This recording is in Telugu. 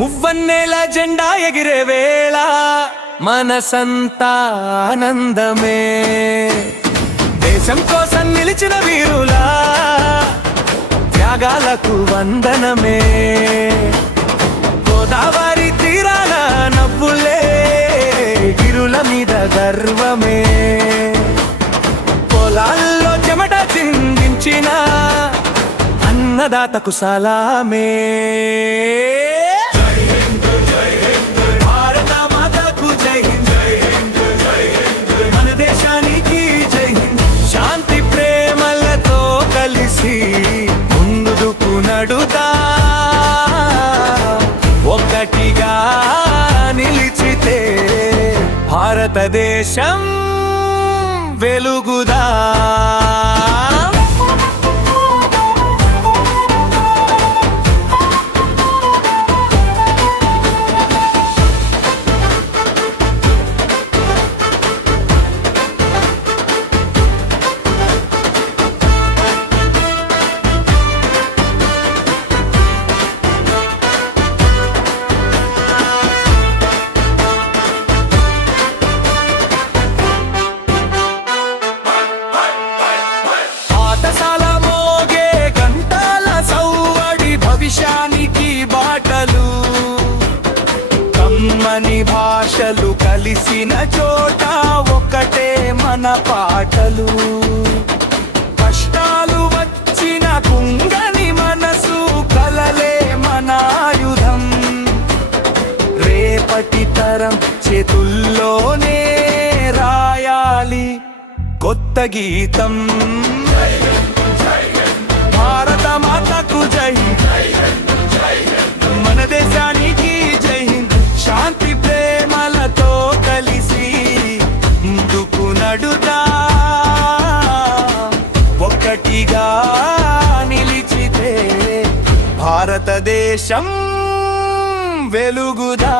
మువ్వన్నేల జెండా ఎగిరే వేళ మనసంతా ఆనందమే. దేశం కోసం నిలిచిన వీరులా త్యాగాలకు వందనమే. గోదావరి తీరాల నవ్వులే గిరుల మీద గర్వమే. పొలాల్లో చెమట చిందించిన అన్నదాతకు సలామే. భారత మాతకు జై హింద్, మన దేశానికి జై హింద్. శాంతి ప్రేమలతో కలిసి ముందుకు నడుదా, ఒక్కటిగా నిలిచితే భారతదేశం వెలుగుదా. బాటలు కమ్మని భాషలు కలిసిన చోట ఒకటే మన పాటలు. కష్టాలు వచ్చిన కుంగని మనసు కలలే మన ఆయుధం. రేపటి తరం చేతుల్లోనే రాయాలి కొత్త గీతం. భారత మాతకు జై, మన దేశానికి జై హింద్. శాంతి ప్రేమలతో కలిసి ముందుకు నడుదా, ఒక్కటిగా నిలిచితే భారతదేశం వెలుగుదా.